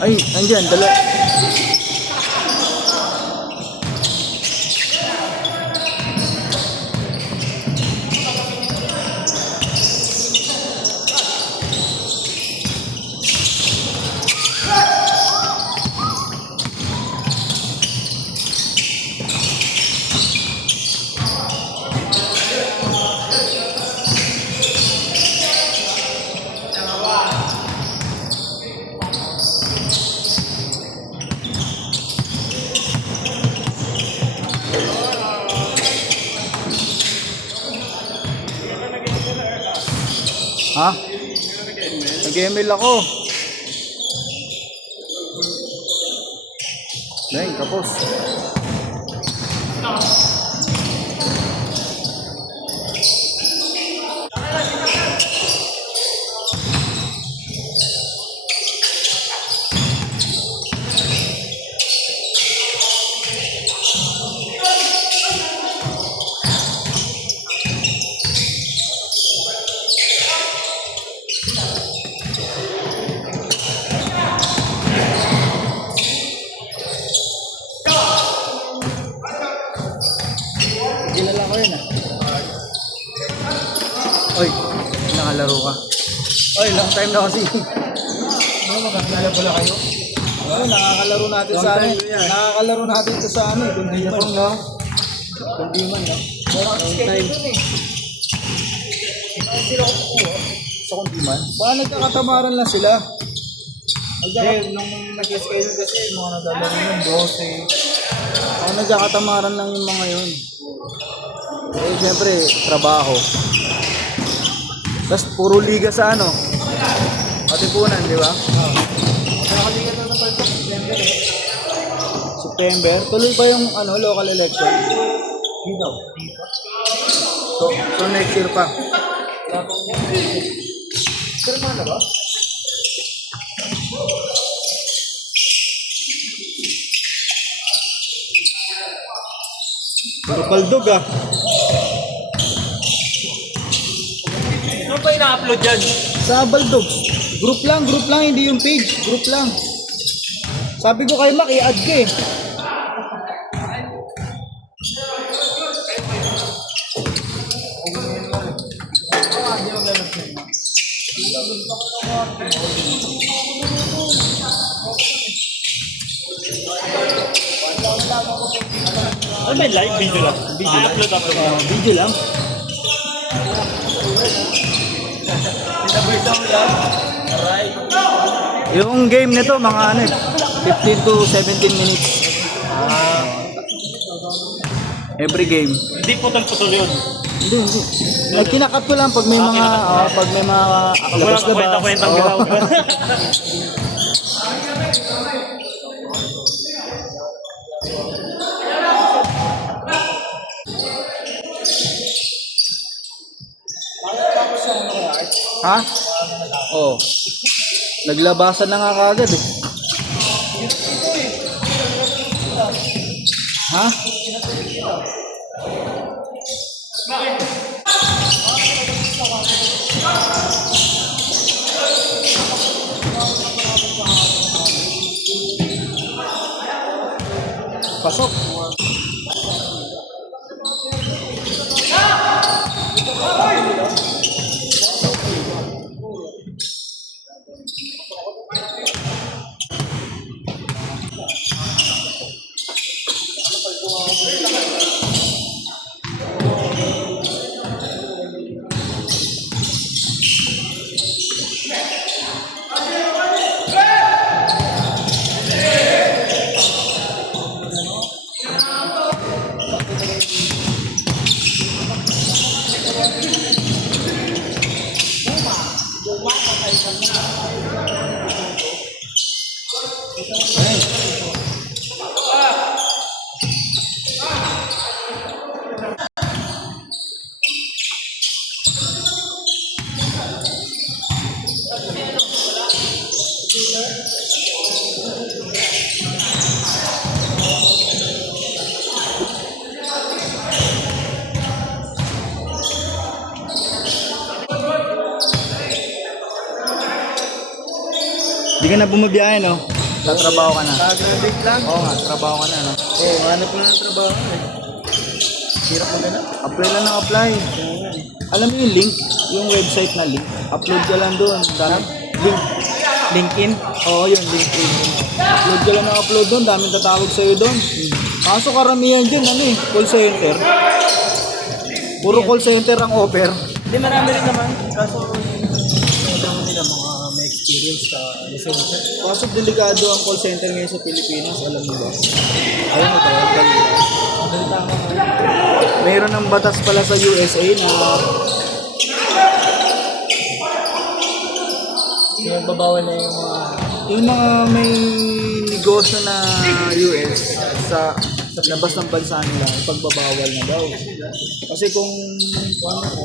Ay, andyan, dala. Ha? Nag-ML ako. Dahil, kapos. Kilala ko yun ah. Oy, nakalaro ka. Oy, long time na kasi. Ano, magkakilala pala kayo? Oy, nakakalaro natin Long sa ano. time na yan. Nakakalaro natin ito sa ano. Kundiman, no? Kundiman, no? Long time. Sa Kundiman. Baka nagkakatamaran lang sila. Eh, nung nag-schedule kasi, mga naglalaro ng 12. Baka nagkakatamaran lang yung mga yun. Eh, siyempre, trabaho. Tapos, puro liga sa ano. Katipunan, di ba? Nakaligan na naman ito, September eh. September. Tuloy ba yung ano, local election? Di daw. Di pa. So next year pa. Wala pang yan. Pero na ba? Kapaldog ah. Ano ba ina-upload yan? Sa Baldog. Group lang, hindi yung page. Group lang. Sabi ko kay Mac, i-add ka eh. Ano ba yung live video lang? Upload lang. Video lang. Sinabay mo lang. Aray. Yung game nito mga ano eh, 15 to 17 minutes. Every game. Hindi putol-putol yun. Hindi. Nagkinakat ko lang pag may mga labas-labas. Kwenta-kwentang Oo. ginagawa. Ha? Oh. Naglabasan na nga kagad eh. Ha? Pasok. Hindi ka na bumabiyahe, no? Tatrabaho ka na. Nag-graduate lang. Oo nga, trabaho ka na, no? Oo, hanap ko na ng trabaho eh. Hirap mo ganun. Apply lang ng apply. Alam mo yung link, yung website na link, upload ka lang doon. Link. LinkedIn? Oo, yun, LinkedIn. Upload ka lang ng upload doon, daming tatawag sa'yo doon. Kaso karamihan dyan, ano eh, call center. Puro call center ang offer. Hindi, marami rin naman. Kaso, kailangan nila mga may experience sa lisensya. Kaso delikado ang call center ngayon sa Pilipinas, alam mo ba? Ayun mo tayo, meron ng batas pala sa USA na Nagbabawal na yung mga may negosyo na US sa labas ng bansa nila, pagbabawal na daw. Kasi kung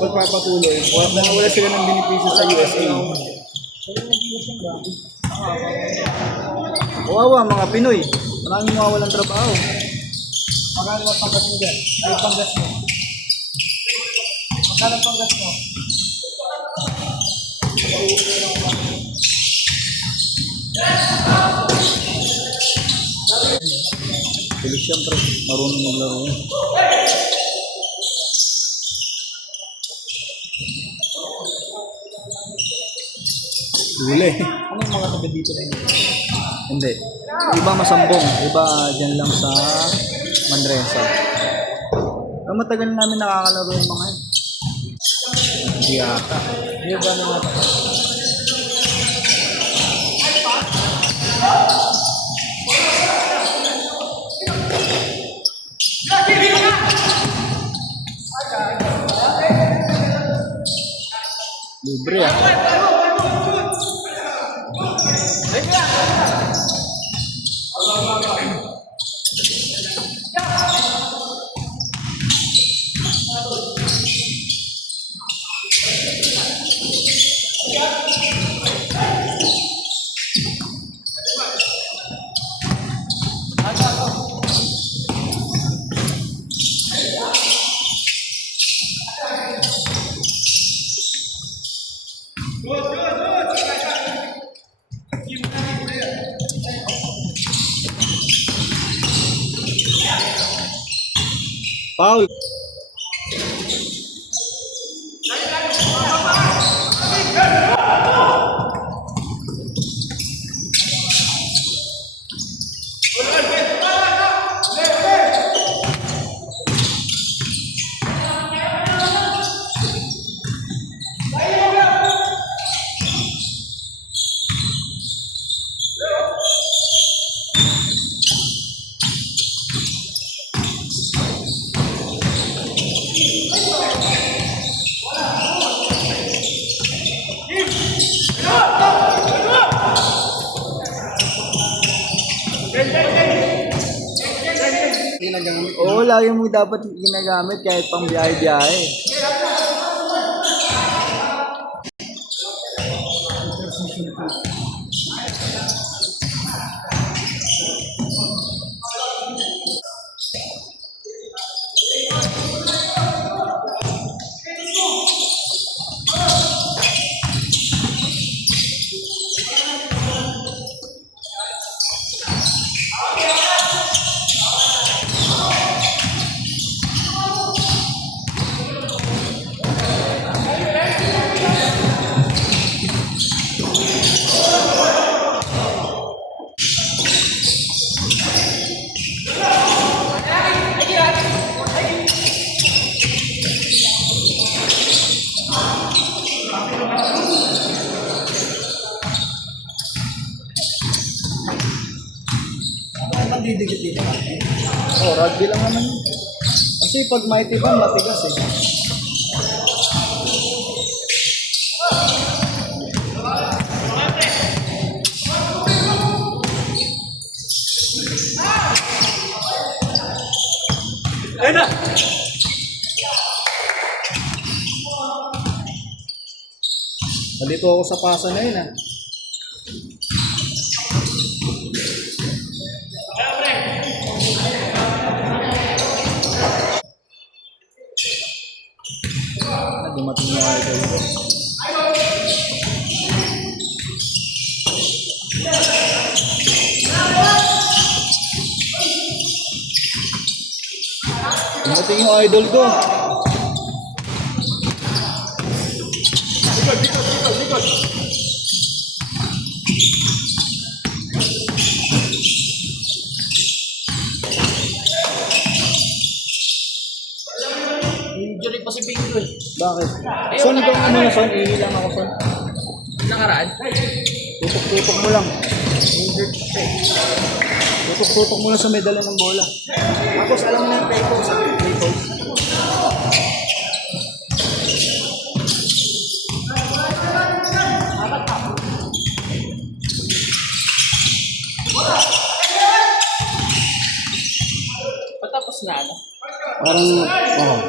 pagpapatuloy, wala sila ng benepisyo sa USA. Kawawa mga Pinoy, maraming mawawalan trabaho. magkano ang panggas mo dyan? Ay, panggas mo. Magkano ang panggas mo? Pero siyempre, marunong maglaro yun. Huli. Anong mga taga dito na yun? Hindi. Iba masambong. Iba dyan lang sa Manresa. Pero matagal namin nakakalaro yung mga yun. Hindi ata. Hindi ba naman? Libre ah. Paul. Oo, lagi mo dapat ginagamit kahit pang biyahe-biyahe. Didikit dito. Oh, rugby lang naman yun. Kasi pag mighty band, matigas eh. Ayun na! Nandito ako sa pasa na yun ah. Dumating na kayo dito. Pati yung idol ko. Injury pa si Bingo eh. Bakit? Son, ikaw nga muna, Son. Ihi lang ako, Son. Nakaraan? Tutok-tutok mo lang. Tutok-tutok mo lang sa medala ng bola. Tapos alam mo na yung play post. Play post. Patapos na ano? Parang, oh.